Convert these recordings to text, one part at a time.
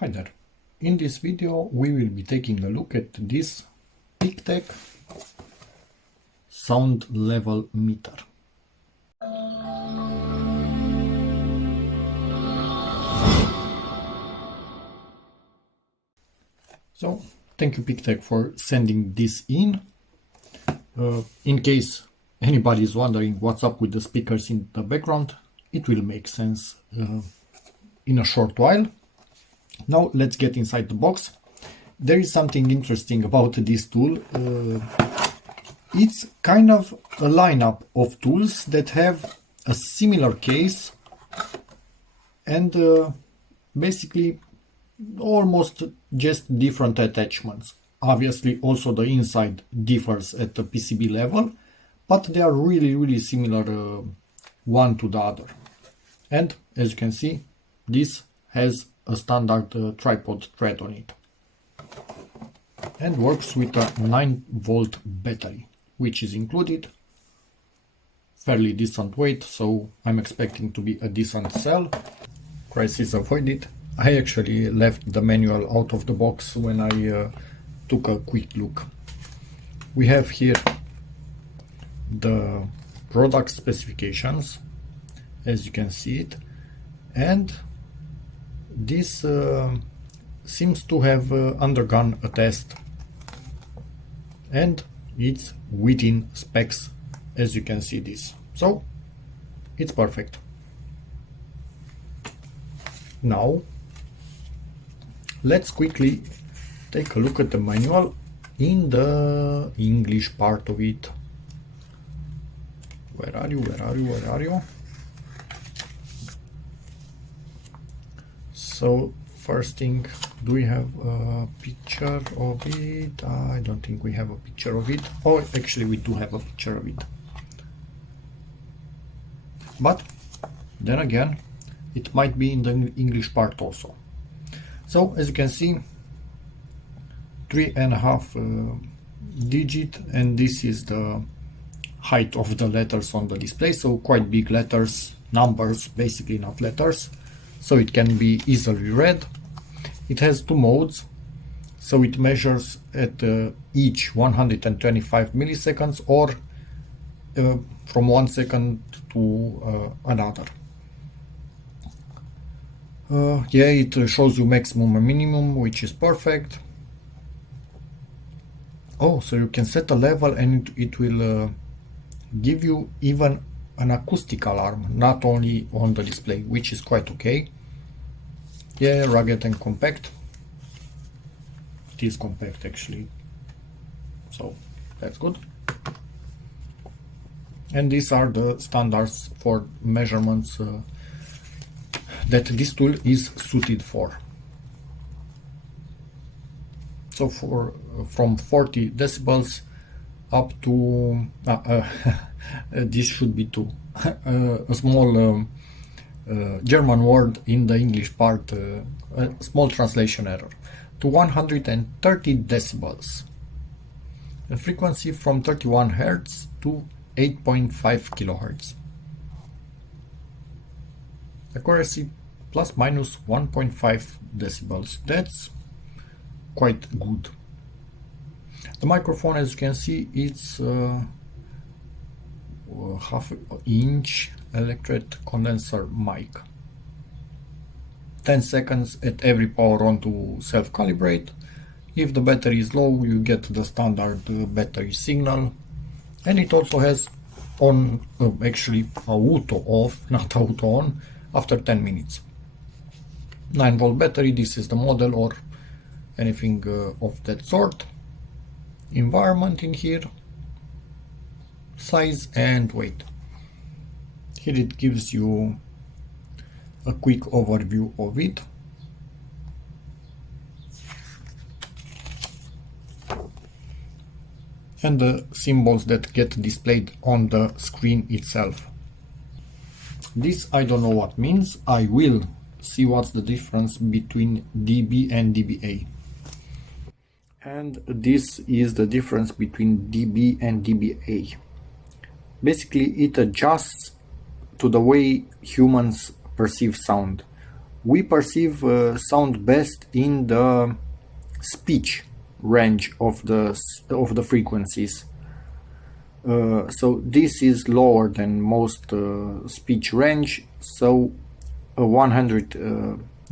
Hi there. In this video we will be taking a look at this PeakTech sound level meter. So thank you PeakTech for sending this in. In case anybody is wondering what's up with the speakers in the background, it will make sense in a short while. Now let's get inside the box. There is something interesting about this tool. It's kind of a lineup of tools that have a similar case and basically almost just different attachments. Obviously also the inside differs at the PCB level, but they are really similar one to the other. And as you can see, this has a standard tripod thread on it and works with a 9-volt battery, which is included. Fairly decent weight, so I'm expecting to be a decent cell. Crisis avoided. I actually left the manual out of the box when I took a quick look. We have here the product specifications, as you can see it, and this seems to have undergone a test and it's within specs, as you can see this. So it's perfect. Now let's quickly take a look at the manual in the English part of it. Where are you? So first thing, do we have a picture of it? I don't think we have a picture of it. Oh, actually we do have a picture of it. But then again, it might be in the English part also. So as you can see, 3.5 digit, and this is the height of the letters on the display. So quite big letters, numbers, basically not letters. So it can be easily read. It has two modes, so it measures at each 125 milliseconds or from 1 second to another. Yeah, it shows you maximum and minimum, which is perfect. Oh, so you can set a level and it will give you even an acoustic alarm, not only on the display, which is quite okay. Yeah, rugged and compact. It is compact actually, so that's good. And these are the standards for measurements that this tool is suited for. So from 40 decibels up to this should be two. A small German word in the English part, a small translation error, to 130 decibels. A frequency from 31 Hz to 8.5 kHz. Accuracy plus minus 1.5 decibels. That's quite good. The microphone, as you can see, it's half-inch electret condenser mic. 10 seconds at every power on to self-calibrate. If the battery is low, you get the standard battery signal. And it also has on, actually auto off, not auto on, after 10 minutes. 9-volt battery, this is the model or anything of that sort. Environment in here, size and weight. Here it gives you a quick overview of it. And the symbols that get displayed on the screen itself. This I don't know what means. I will see what's the difference between dB and dBA. And this is the difference between dB and dBA. Basically it adjusts to the way humans perceive sound. we perceive sound best in the speech range of the frequencies. So this is lower than most speech range, so a 100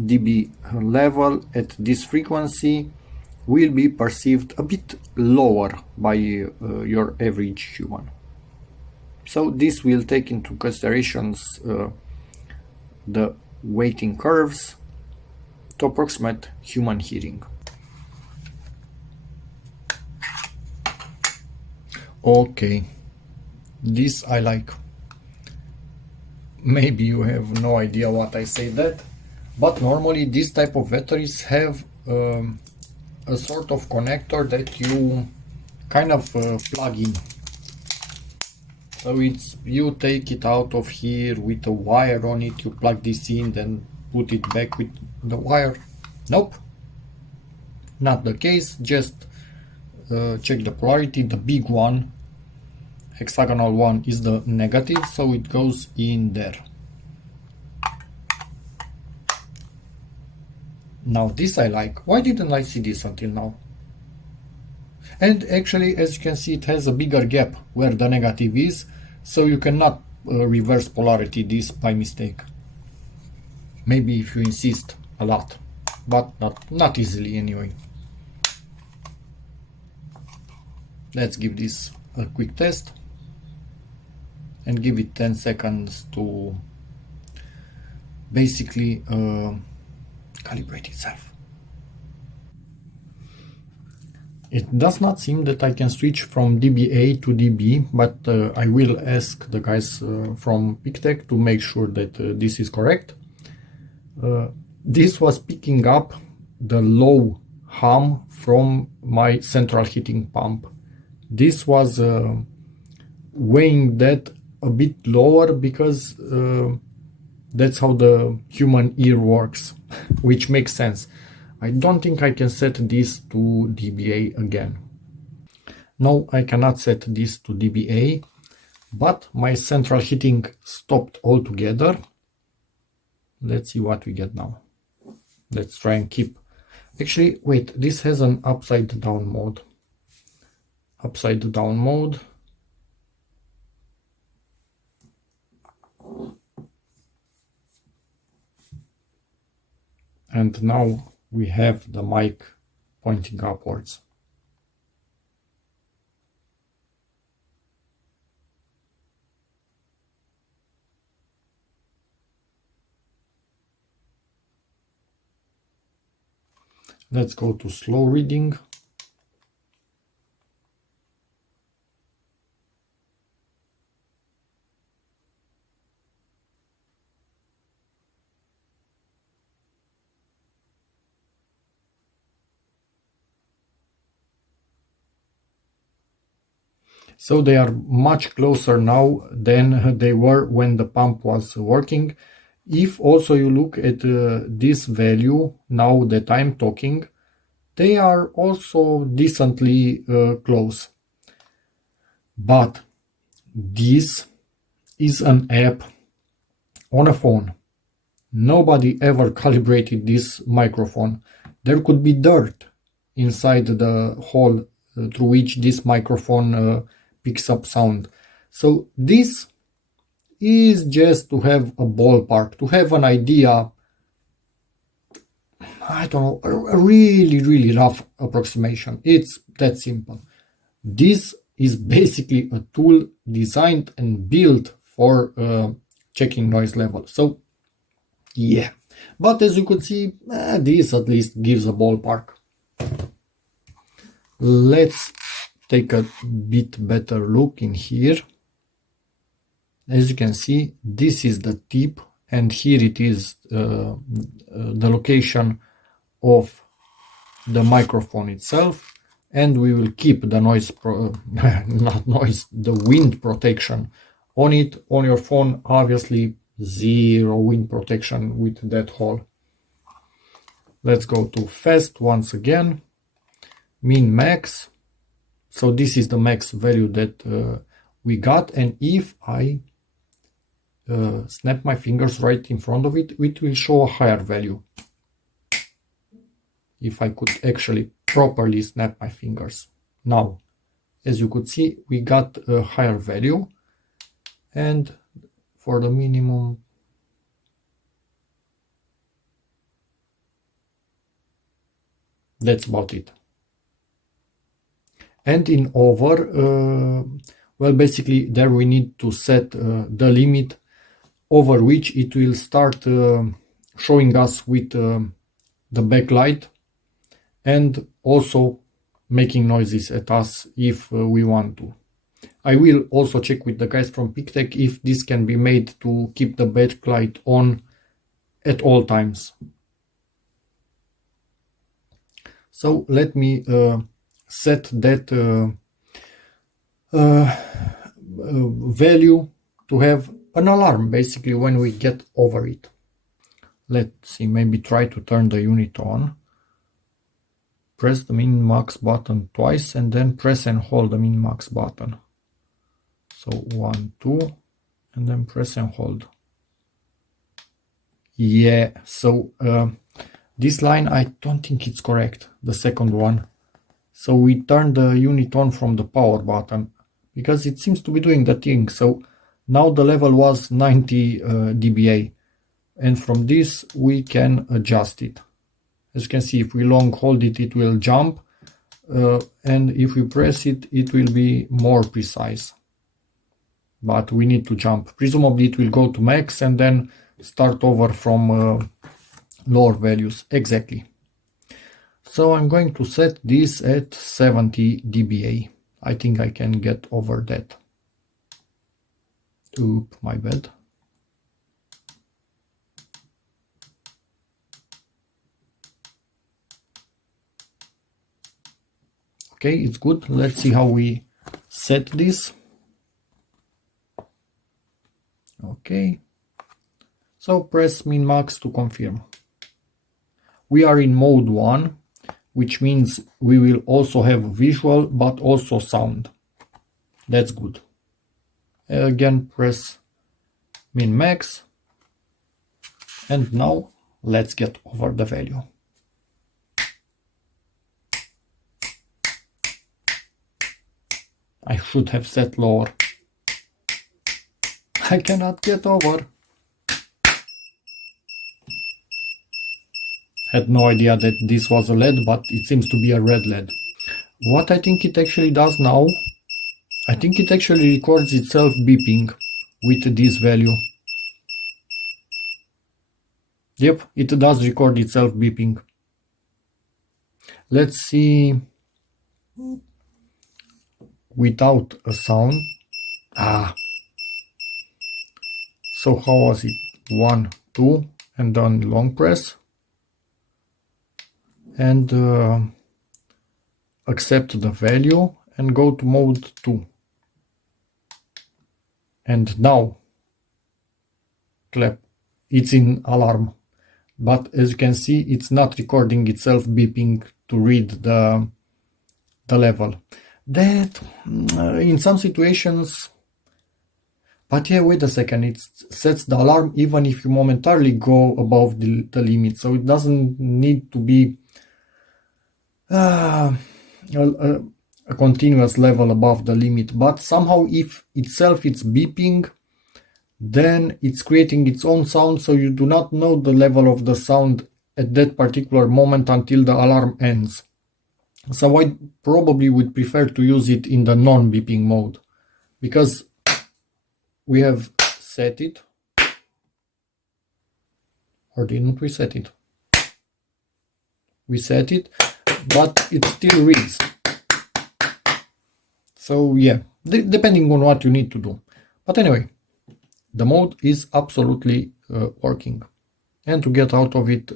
dB level at this frequency will be perceived a bit lower by your average human. So this will take into considerations the weighting curves to approximate human hearing. Okay, this I like. Maybe you have no idea what I say that, but normally this type of batteries have a sort of connector that you kind of plug in. So it's, you take it out of here with a wire on it, you plug this in, then put it back with the wire. Nope, not the case. Just check the polarity. The big one, hexagonal one, is the negative, so it goes in there. Now this I like. Why didn't I see this until now? And actually, as you can see, it has a bigger gap where the negative is, so you cannot reverse polarity this by mistake. Maybe if you insist a lot, but not easily anyway. Let's give this a quick test and give it 10 seconds to basically calibrate itself. It does not seem that I can switch from dBA to dB, but I will ask the guys from PeakTech to make sure that this is correct. This was picking up the low hum from my central heating pump. This was weighing that a bit lower because that's how the human ear works, which makes sense. I don't think I can set this to dBA again. No, I cannot set this to dBA, but my central heating stopped altogether. Let's see what we get now. Let's try and keep. Actually, wait, this has an upside down mode. Upside down mode. And now we have the mic pointing upwards. Let's go to slow reading. So they are much closer now than they were when the pump was working. If also you look at this value now that I'm talking, they are also decently close. But this is an app on a phone. Nobody ever calibrated this microphone. There could be dirt inside the hole through which this microphone picks up sound. So this is just to have a ballpark, to have an idea. I don't know, a really rough approximation. It's that simple. This is basically a tool designed and built for checking noise level. So yeah, but as you could see, this at least gives a ballpark. Let's take a bit better look in here. As you can see, this is the tip, and here it is the location of the microphone itself, and we will keep the noise the wind protection on it. On your phone, obviously zero wind protection with that hole. Let's go to fast once again, min max. So this is the max value that we got, and if I snap my fingers right in front of it, it will show a higher value. If I could actually properly snap my fingers. Now, as you could see, we got a higher value, and for the minimum, that's about it. And in over, well, basically there we need to set the limit over which it will start showing us with the backlight, and also making noises at us if we want to. I will also check with the guys from PeakTech if this can be made to keep the backlight on at all times. So let me set that value to have an alarm basically when we get over it. Let's see, maybe try to turn the unit on. Press the min-max button twice and then press and hold the min-max button. So 1, 2, and then press and hold. Yeah, so this line I don't think it's correct, the second one. So we turn the unit on from the power button because it seems to be doing the thing. So now the level was 90 dBA, and from this we can adjust it. As you can see, if we long hold it, it will jump, and if we press it, it will be more precise. But we need to jump. Presumably it will go to max and then start over from lower values. Exactly. So I'm going to set this at 70 dBA. I think I can get over that. Oop, my bad. Okay, it's good. Let's see how we set this. Okay. So press min-max to confirm. We are in mode 1, which means we will also have visual but also sound. That's good. Again, press min-max. And now let's get over the value. I should have set lower. I cannot get over. Had no idea that this was a LED, but it seems to be a red LED. What I think it actually does now, I think it actually records itself beeping with this value. Yep, it does record itself beeping. Let's see without a sound. So how was it? 1, 2, and then long press. And accept the value and go to mode 2. And now clap. It's in alarm. But as you can see, it's not recording itself beeping to read the level. That in some situations, but yeah, wait a second, it sets the alarm even if you momentarily go above the limit, so it doesn't need to be a continuous level above the limit, but somehow if itself it's beeping, then it's creating its own sound, so you do not know the level of the sound at that particular moment until the alarm ends. So I probably would prefer to use it in the non-beeping mode, because we have set it, or didn't we set it? We set it, but it still reads. So yeah, depending on what you need to do. But anyway, the mode is absolutely working. And to get out of it,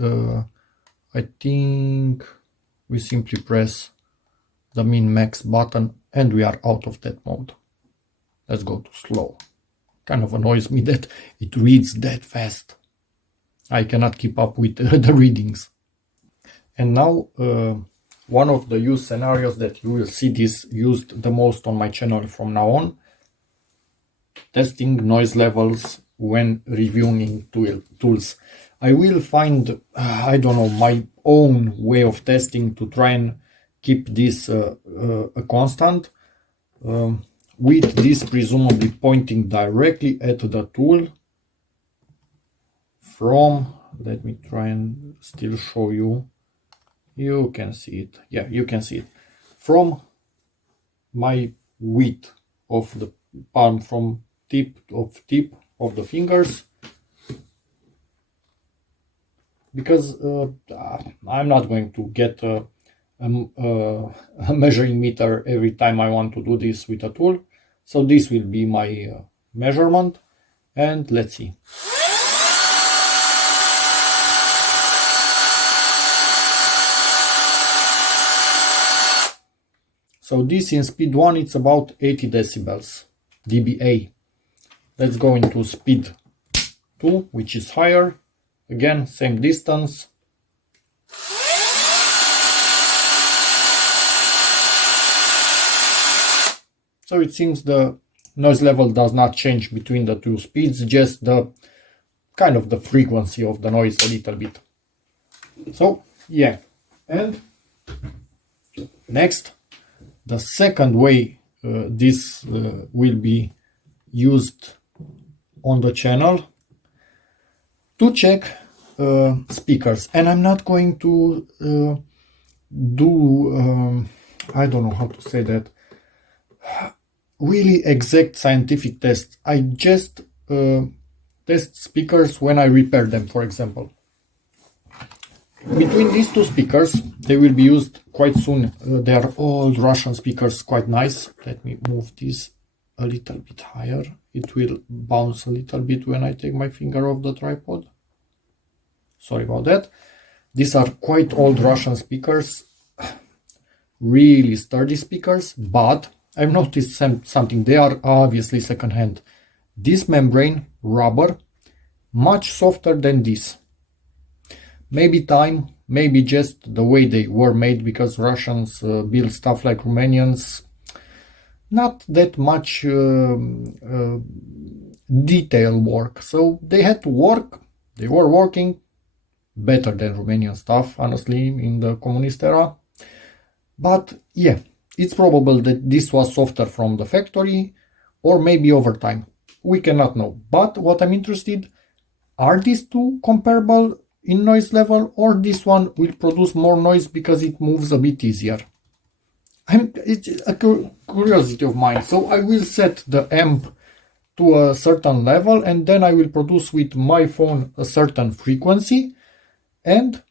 I think we simply press the min-max button and we are out of that mode. Let's go to slow. Kind of annoys me that it reads that fast. I cannot keep up with the readings. And now one of the use scenarios that you will see this used the most on my channel from now on, testing noise levels when reviewing tools. I will find, I don't know, my own way of testing to try and keep this a constant, with this presumably pointing directly at the tool from, let me try and still show you. You can see it. Yeah, you can see it. From my width of the palm, from tip of the fingers, because I'm not going to get a measuring meter every time I want to do this with a tool. So this will be my measurement, and let's see. So this in speed 1, it's about 80 decibels, dBA. Let's go into speed 2, which is higher. Again, same distance. So it seems the noise level does not change between the two speeds, just the kind of the frequency of the noise a little bit. So yeah, and next, the second way this will be used on the channel to check speakers. And I'm not going to do, I don't know how to say that, really exact scientific tests. I just test speakers when I repair them, for example. Between these two speakers, they will be used quite soon. They are old Russian speakers, quite nice. Let me move this a little bit higher. It will bounce a little bit when I take my finger off the tripod. Sorry about that. These are quite old Russian speakers, really sturdy speakers, but I've noticed something. They are obviously secondhand. This membrane, rubber, much softer than this. Maybe time, maybe just the way they were made, because Russians build stuff like Romanians. Not that much detail work. So they had to work. They were working better than Romanian stuff, honestly, in the communist era. But yeah, it's probable that this was softer from the factory, or maybe over time. We cannot know. But what I'm interested, are these two comparable in noise level, or this one will produce more noise because it moves a bit easier? It's a curiosity of mine. So I will set the amp to a certain level, and then I will produce with my phone a certain frequency, and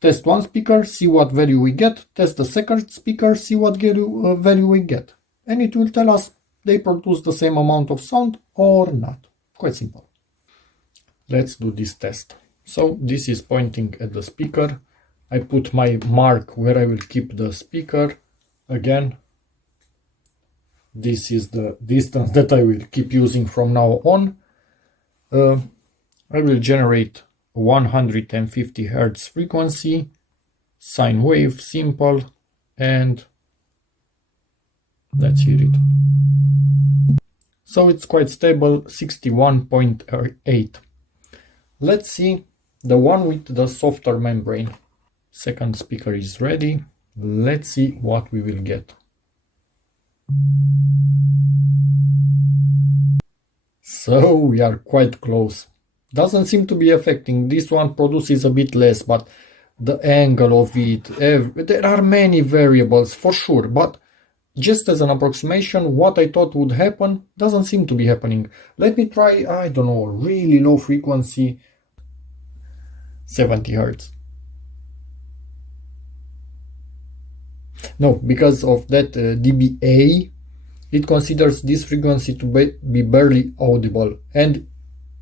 test one speaker, see what value we get, test the second speaker, see what value we get. And it will tell us they produce the same amount of sound or not. Quite simple. Let's do this test. So this is pointing at the speaker. I put my mark where I will keep the speaker. Again, this is the distance that I will keep using from now on. I will generate 150 Hz frequency, sine wave, simple, and let's hear it. So it's quite stable, 61.8. Let's see the one with the softer membrane. Second speaker is ready. Let's see what we will get. So we are quite close. Doesn't seem to be affecting. This one produces a bit less, but the angle of it, there are many variables for sure, but just as an approximation, what I thought would happen doesn't seem to be happening. Let me try, I don't know, really low frequency, 70 Hz. No, because of that dBA, it considers this frequency to be barely audible, and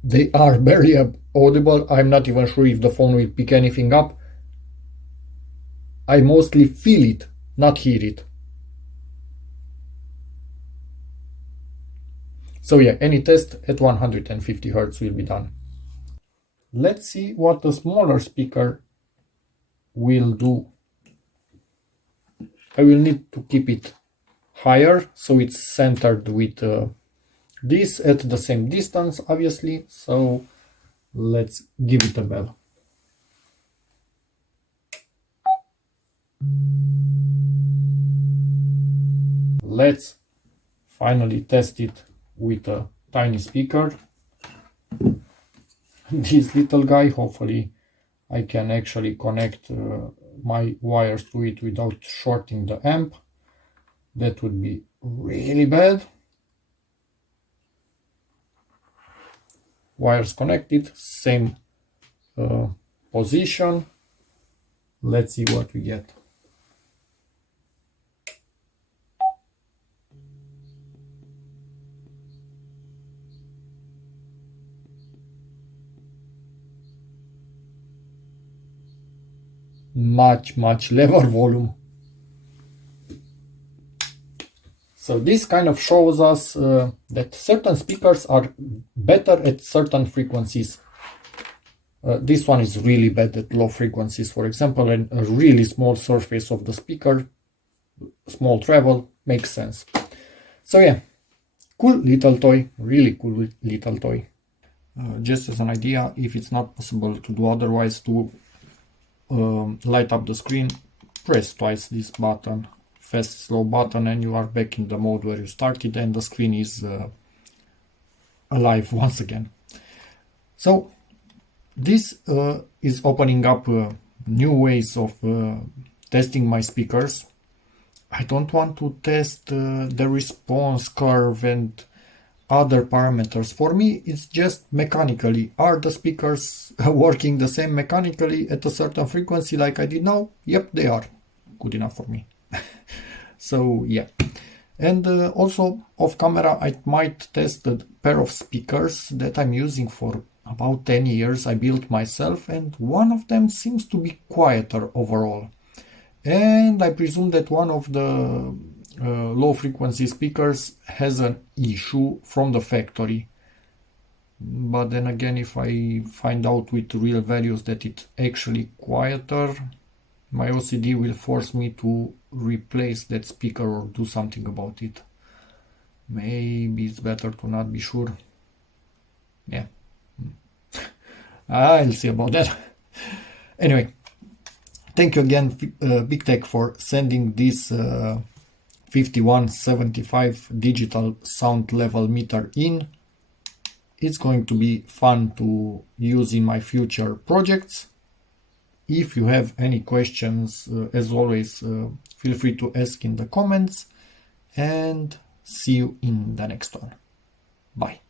they are barely audible. I'm not even sure if the phone will pick anything up. I mostly feel it, not hear it. So yeah, any test at 150 Hz will be done. Let's see what the smaller speaker will do. I will need to keep it higher so it's centered with this at the same distance, obviously, so let's give it a bell. Let's finally test it with a tiny speaker. This little guy, hopefully I can actually connect my wires to it without shorting the amp. That would be really bad. Wires connected, same position. Let's see what we get. Much lower volume. So this kind of shows us that certain speakers are better at certain frequencies. This one is really bad at low frequencies, for example, and a really small surface of the speaker, small treble, makes sense. So yeah, cool little toy, really cool little toy. Just as an idea, if it's not possible to do otherwise, to light up the screen, press twice this button, fast slow button, and you are back in the mode where you started, and the screen is alive once again. So this is opening up new ways of testing my speakers. I don't want to test the response curve and other parameters. For me, it's just mechanically. Are the speakers working the same mechanically at a certain frequency like I did now? Yep, they are. Good enough for me. So yeah. And also off camera, I might test a pair of speakers that I'm using for about 10 years. I built myself, and one of them seems to be quieter overall. And I presume that one of the low frequency speakers has an issue from the factory. But then again, if I find out with real values that it's actually quieter, my OCD will force me to replace that speaker or do something about it. Maybe it's better to not be sure. Yeah. I'll see about that. Anyway, thank you again, PeakTech, for sending this 5175 digital sound level meter in. It's going to be fun to use in my future projects. If you have any questions, as always, feel free to ask in the comments, and see you in the next one. Bye.